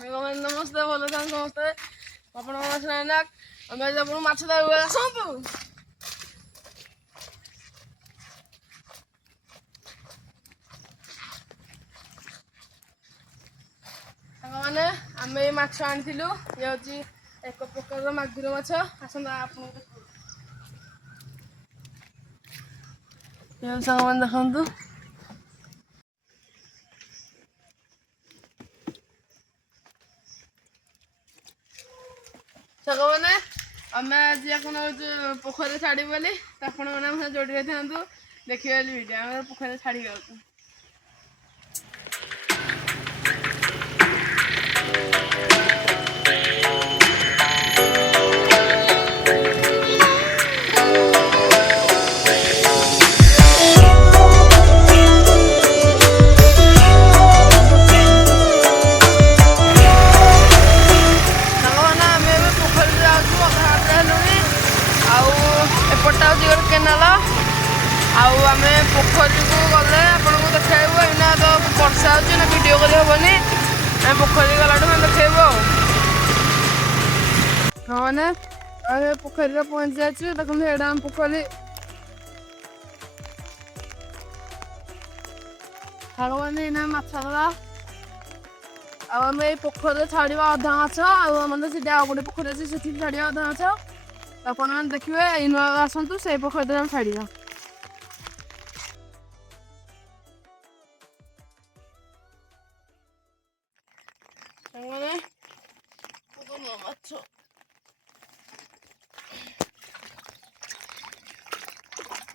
नमस्ते भल समस्ते आपण आम माछ धर आसतु मैंने आम ये माछ आनी ये हूँ एक प्रकार मागुर माछ आसता आप सामान देखु साग मैंने आम आज पोखर छाड़ी बोली आपण मैंने जोड़ी था देखिए वीडियो पोखर छाड़ी जाऊँ केनाल आम पोखरी को गले आपको देखो एना तो वर्षा होना वीडियो करनी आम पोखरी गला देखो मैंने पोखरी पहुँच जाए देखते एडा आम पोखरी साग मैंने एना माछ गला आम ये पोखरी छाड़ा अधा माछ आम से गोटे पोखरी अच्छे से छाड़ा अधा माछ आपण देखिए इन आसतु से पोखरी हम छाड़ा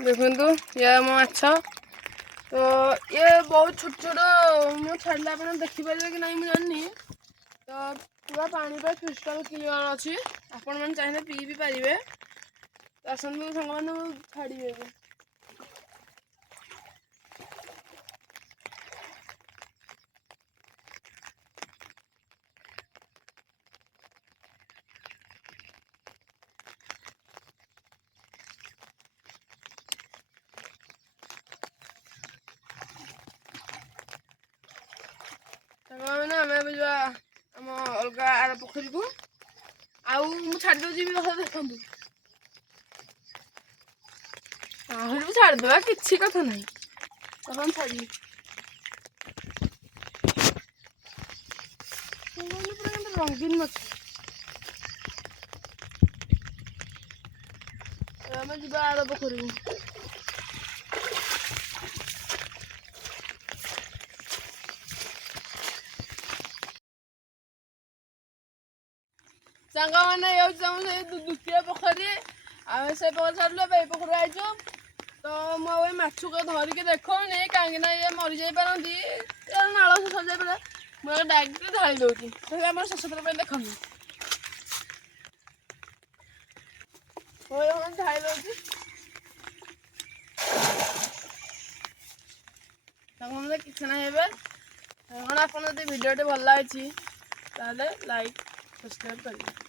देखु ये माछ तो ये बहुत छोट छोट मुझे छाड़ा आप देखिपारे कि नहीं मुझे जानी तो पूरा पानी पर क्रिस्टाल क्लियर अच्छी आपण मैंने चाहिए पी भी पारे तो आसतु सांग मैंने छाड़ी मैंने आम आम अलग आर पोखरी को आउ छाड़ दूसरी देखु आहरी भी छाड़देवा कि कथा ना तब छाड़ी रंगीन माछ आम जा आर पोखरी को सांग मैंने ये द्वितीय पोखरी से पोखर छाड़ू ये पोखर आई तो मुझे माछ को धरिकी देखनी कहीं ये मरी जापारती नाल शेष जाए मुझे डायरेक्ट ढाई दूसरी तो आम शेष थर देखनी ढाई दूसरी किसी ना आप भिडियो भल लगी लाइक सब्सक्राइब करें।